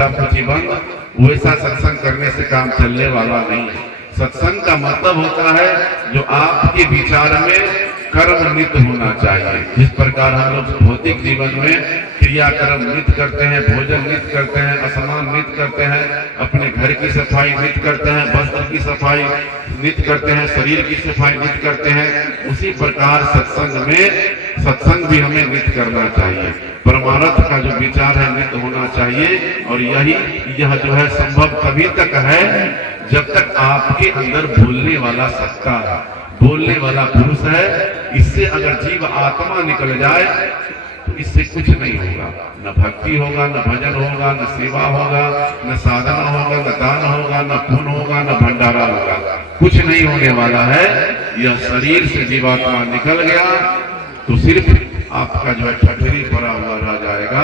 पूछा पूछी बंद, वैसा सत्संग करने से काम चलने वाला नहीं है। सत्संग का मतलब होता है जो आपके विचार में कर्म नित्य होना चाहिए। जिस प्रकार हम लोग भौतिक जीवन में क्रियाकर्म नित्य करते हैं, भोजन नित्य करते हैं, स्नान नित्य करते हैं, अपने घर की सफाई नित्य करते हैं, वस्त्र की सफाई नित्य करते हैं, शरीर की सफाई नित्य करते हैं, उसी प्रकार सत्संग भी हमें नित्य करना चाहिए। परमार्थ का जो विचार है नित्य होना चाहिए। और यह जो है संभव तभी तक है जब तक आपके अंदर बोलने वाला सत्ता है, बोलने वाला पुरुष है। इससे अगर जीव आत्मा निकल जाए तो इससे कुछ नहीं होगा, न भक्ति होगा, न भजन होगा, न सेवा होगा, न साधना होगा, न दान होगा, न पुण्य होगा, न भंडारा होगा, कुछ नहीं होने वाला है। यह शरीर से जीवात्मा निकल गया तो सिर्फ आपका जो है ठठरी पड़ा हुआ रह जाएगा।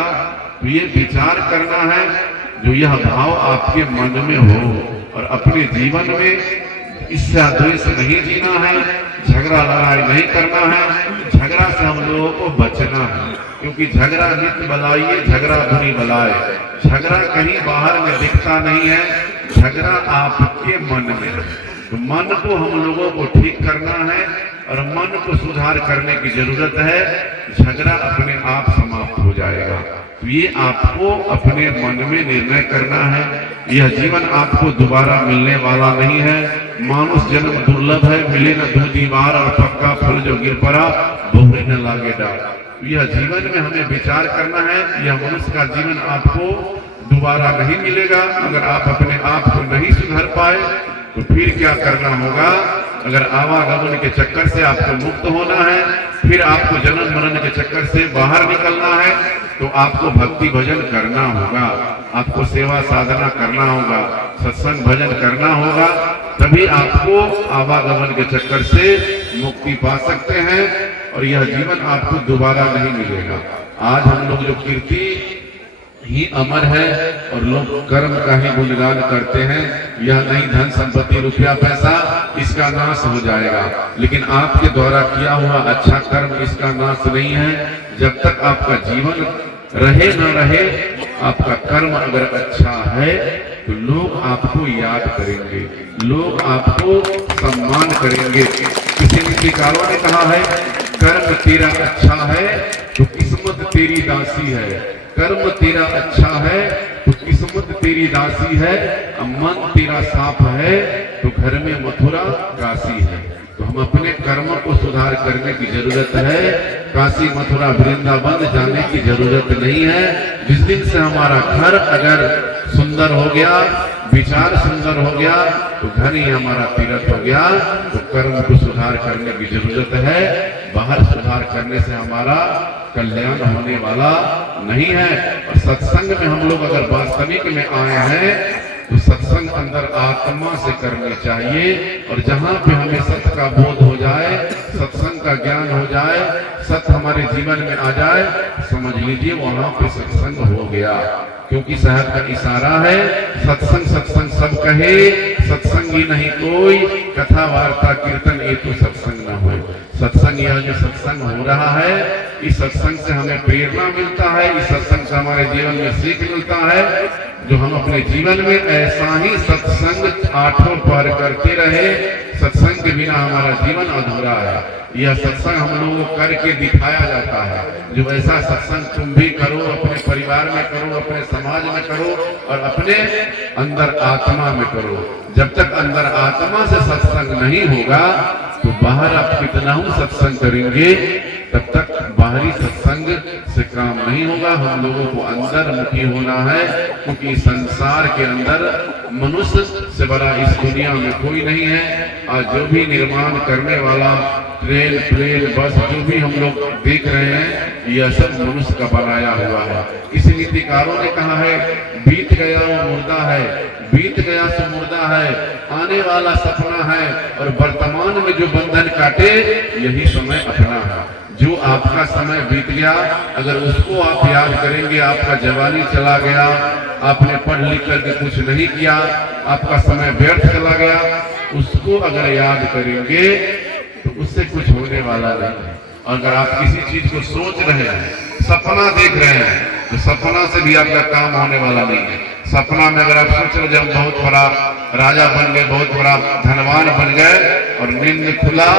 तो ये विचार करना है, जो यह भाव आपके मन में हो और अपने जीवन में इससे द्वेष नहीं जीना है, झगड़ा लड़ाई नहीं करना है। झगड़ा से हम लोगों को बचना है, क्योंकि झगड़ा नित्य बलाई है, झगड़ा बुरी बलाए। झगड़ा कहीं बाहर में दिखता नहीं है, झगड़ा आपके मन में। तो मन को हम लोगों को ठीक करना है और मन को सुधार करने की जरूरत है। झगड़ा अपने आप समाप्त हो जाएगा। तो ये आपको अपने मन में निर्णय करना है। यह जीवन आपको दोबारा मिलने वाला नहीं है। मानुष जन्म दुर्लभ है, मिले न दूधी बार, और पक्का फल जो गिर पड़ा बहुरे न लागे डाल। यह जीवन में हमें विचार करना है। यह मनुष्य का जीवन आपको दोबारा नहीं मिलेगा। अगर आप अपने आप को नहीं सुधार पाए तो फिर क्या करना होगा? अगर आवागमन के चक्कर से आपको मुक्त होना है, फिर आपको जन्म मरण के चक्कर से बाहर निकलना है, तो आपको भक्ति भजन करना होगा, आपको सेवा साधना करना होगा, सत्संग भजन करना होगा। तभी आपको आवागमन के चक्कर से मुक्ति पा सकते हैं और यह जीवन आपको दोबारा नहीं मिलेगा। आज हम लोग जो कीर्ति ही अमर है और लोग कर्म का ही गुणगान करते हैं। यह नहीं धन संपत्ति रुपया पैसा, इसका नाश हो जाएगा, लेकिन आपके द्वारा किया हुआ अच्छा कर्म इसका नाश नहीं है। जब तक आपका जीवन रहे न रहे, आपका कर्म अगर अच्छा है तो लोग आपको याद करेंगे, लोग आपको सम्मान करेंगे। किसी नीतिकारों ने कहा है, कर्म तेरा अच्छा है तो किस्मत तेरी दासी है। कर्म तेरा अच्छा है तो किस्मत तेरी दासी है। मन तेरा साफ है तो घर में मथुरा काशी है। तो हम अपने कर्म को सुधार करने की जरूरत है। काशी मथुरा वृंदावन जाने की जरूरत नहीं है। जिस दिन से हमारा घर अगर सुंदर हो गया, विचार सुंदर हो गया, तो घर ही हमारा तीर्थ हो गया। तो कर्म को सुधार करने की जरूरत है। बाहर सुधार करने से हमारा कल्याण होने वाला नहीं है। और सत्संग में हम लोग अगर वास्तविक में आए हैं तो सत्संग अंदर आत्मा से करनी चाहिए। और जहाँ पे हमें सत्य का बोध हो जाए, सत्संग का ज्ञान हो जाए, सत्य हमारे जीवन में आ जाए, समझ लीजिए वहां पे सत्संग हो गया। क्योंकि साहब का इशारा है, सत्संग सत्संग सब कहे, सत्संग ही नहीं कोई, कथा वार्ता कीर्तन ये तो सत्संग न हो। सत्संग, यह जो सत्संग हो रहा है, इस सत्संग से हमें प्रेरणा मिलता है, इस सत्संग से हमारे जीवन में सीख मिलता है, जो हम अपने जीवन में ऐसा ही सत्संग आठों पार करते रहे। सत्संग के बिना हमारा जीवन अधूरा है। यह सत्संग हम लोगों को करके दिखाया जाता है। जो ऐसा सत्संग तुम भी करो, अपने परिवार में करो, अपने समाज में करो और अपने अंदर आत्मा में करो। जब तक अंदर आत्मा से सत्संग नहीं होगा तो बाहर आप कितना ही सत्संग करेंगे, तब तक बाहरी सत्संग से काम नहीं होगा। हम लोगों को अंदर मुखी होना है, क्योंकि संसार के अंदर मनुष्य से बड़ा इस दुनिया में कोई नहीं है। आज जो भी निर्माण करने वाला ट्रेन, प्लेन, बस जो भी हम लोग देख रहे हैं, यह सब मनुष्य का बनाया हुआ है। किसी नीतिकारों ने कहा है, बीत गया वो मुर्दा है, बीत गया सो मुर्दा है, आने वाला सपना है और वर्तमान में जो बंधन काटे यही समय अपना है। जो आपका समय बीत गया, अगर उसको आप याद करेंगे, आपका जवानी चला गया, आपने पढ़ लिख करके कुछ नहीं किया, आपका समय व्यर्थ चला गया, उसको अगर याद करेंगे तो उससे कुछ होने वाला नहीं है। अगर आप किसी चीज को सोच रहे हैं, सपना देख रहे हैं, तो सपना से भी आपका काम होने वाला नहीं है। सपना में अगर आप सोच रहे हम बहुत बड़ा राजा बन गए, बहुत बड़ा धनवान बन गए, और नींद खुला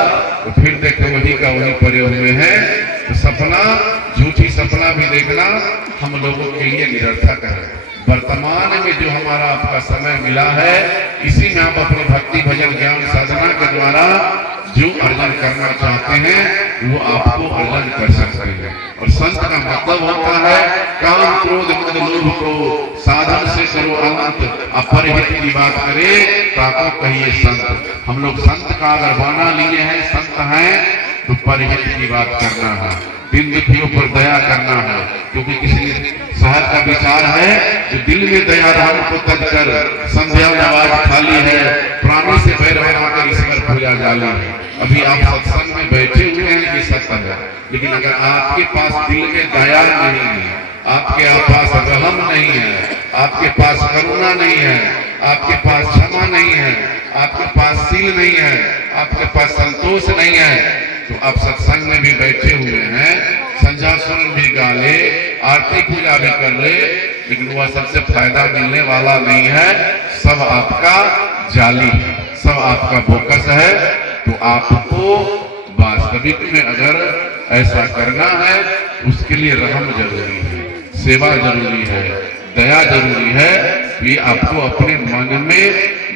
तो फिर देखे वही का वही पड़े हुए हैं, तो सपना, झूठी सपना भी देखना हम लोगों के लिए निरर्थक है। वर्तमान में जो हमारा आपका समय मिला है, इसी में आप अपने भक्ति भजन ज्ञान साधना के द्वारा जो अर्जन करना चाहते हैं वो आपको अर्जन कर सकते हैं। और संत का मतलब होता है काम क्रोध मद लोभ को साधन से करो अनंत, अपरिहित की बात करे ताको कहिए संत। हम लोग संत का अगर बाना लिए हैं, संत हैं, तो परिहित की बात करना है, दिन दुखियों पर दया करना है, क्योंकि किसी शहर का विचार है जो दिल में दया राम को तज कर संध्या नवाज खाली है, प्राणी से बैर बनाकर ईश्वर पूजा जाली है। अभी आप सत्संग में बैठे हुए हैं, ये सत्य है, लेकिन अगर आपके पास दिल में दया नहीं है, आपके पास रहम नहीं है, आपके पास करुणा नहीं है, आपके पास क्षमा नहीं है, आपके पास सील नहीं है, आपके पास संतोष नहीं है, तो आप सत्संग में भी बैठे हुए हैं, संध्या सुन भी गा ले, आरती पूजा भी कर ले, लेकिन वह सबसे फायदा मिलने वाला नहीं है। सब आपका जाली है, सब आपका बोकस है। तो आपको वास्तविक में अगर ऐसा करना है, उसके लिए रहम जरूरी है, सेवा जरूरी है, दया जरूरी है। ये आपको अपने मन में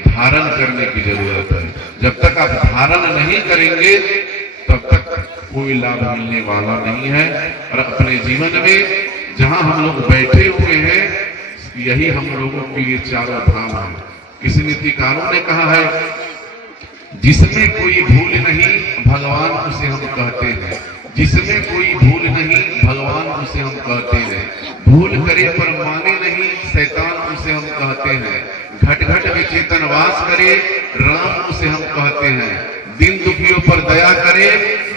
धारण करने की जरूरत है। जब तक आप धारण नहीं करेंगे तब तक कोई लाभ मिलने वाला नहीं है। और अपने जीवन में जहां हम लोग बैठे हुए हैं, यही हम लोगों के लिए चारों धाम है। किसी नीतिकारों ने कहा है, जिसमें कोई भूल नहीं भगवान उसे हम कहते हैं, जिसमें कोई भूल नहीं भगवान उसे हम कहते हैं, भूल करे पर माने नहीं शैतान उसे हम कहते हैं, घट घट में चेतन वास करे राम उसे हम कहते हैं, दिन दुखियों पर दया करे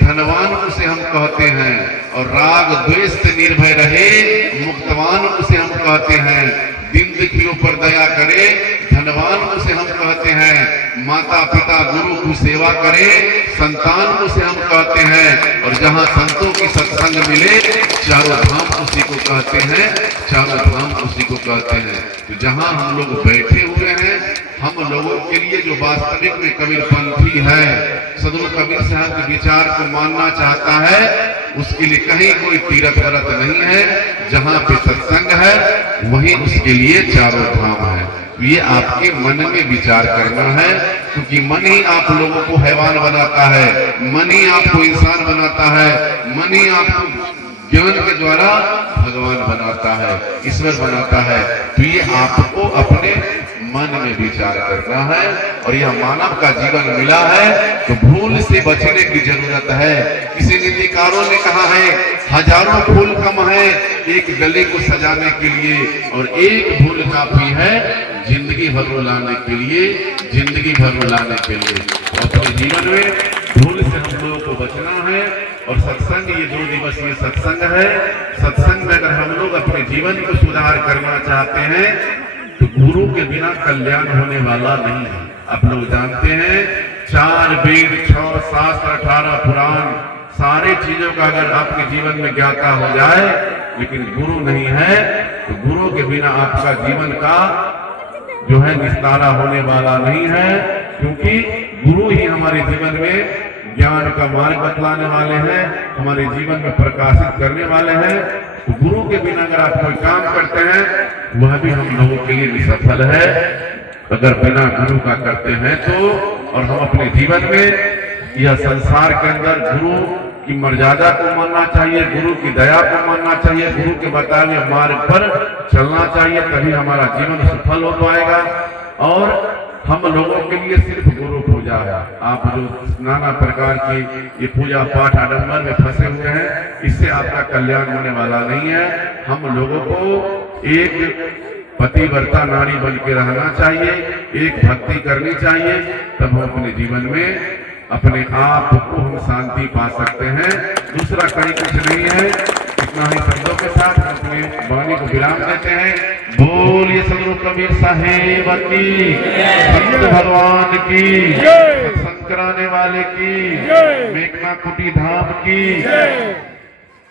धनवान उसे हम कहते हैं, और राग द्वेष से निर्भय रहे मुक्तवान उसे हम कहते हैं, दिन दुखियों पर दया करे धनवान उसे हम कहते हैं, माता पिता गुरु की सेवा करे संतान उसे हम कहते हैं, और जहां संतों की सत्संग मिले चारों धाम उसी को कहते हैं, चारों धाम उसी को कहते हैं। तो जहां हम लोग बैठे हुए हैं, हम लोगों के लिए जो वास्तविक में कबीरपंथी है, सदगुरु कबीर साहब के विचार को मानना चाहता है, उसके लिए कहीं कोई तीर्थ व्रत नहीं है। जहां पे सत्संग है वहीं उसके लिए चारों धाम है। ये आपके मन में विचार करना है, क्योंकि मन ही आप लोगों को हैवान बनाता है, मन ही आपको इंसान बनाता है, मन ही आपको ज्ञान के द्वारा भगवान बनाता है, ईश्वर बनाता है। तो ये आपको अपने मन में विचार करना है। और यह मानव का जीवन मिला है तो भूल से बचने की जरूरत है। किसी नीतिकारों ने कहा है, हजारों फूल कम है एक गले को सजाने के लिए, और एक भूल काफी है जिंदगी भर रुलाने के लिए, जिंदगी भर रुलाने के लिए। तो अपने जीवन में भूल से हम लोगों को बचना है। और सत्संग, ये 2 दिवसीय सत्संग है। सत्संग में अगर हम लोग अपने जीवन को सुधार करना चाहते हैं तो गुरु के बिना कल्याण होने वाला नहीं है। आप लोग जानते हैं 4 वेद 6 शास्त्र 18 पुराण, सारे चीजों का अगर आपके जीवन में ज्ञाता हो जाए, लेकिन गुरु नहीं है तो गुरु के बिना आपका जीवन का जो है निस्तारा होने वाला नहीं है। क्योंकि गुरु ही हमारे जीवन में ज्ञान का मार्ग बतलाने वाले हैं, हमारे जीवन में प्रकाशित करने वाले हैं। तो गुरु के बिना अगर आप कोई काम करते हैं वह भी हम लोगों के लिए निसफल है। अगर बिना गुरु का करते हैं तो, और हम अपने जीवन में यह संसार के अंदर गुरु की मर्यादा को मानना चाहिए, गुरु की दया को मानना चाहिए, गुरु के बताए हुए मार्ग पर चलना चाहिए, तभी हमारा जीवन सफल हो पाएगा। और हम लोगों के लिए सिर्फ गुरु पूजा है। आप जो नाना प्रकार की ये पूजा पाठ आडंबर में फंसे हुए हैं, इससे आपका कल्याण होने वाला नहीं है। हम लोगों को एक पतिव्रता नारी बन के रहना चाहिए, एक भक्ति करनी चाहिए, तब हम अपने जीवन में अपने आप को हम शांति पा सकते हैं। दूसरा कहीं कुछ नहीं है। इतना ही शब्दों के साथ हम अपने वाणी को विराम देते हैं। बोलिए सदगुरु कबीर साहेब की, संत भगवान की, सत्संग कराने वाले की, मेघना कुटी धाम की।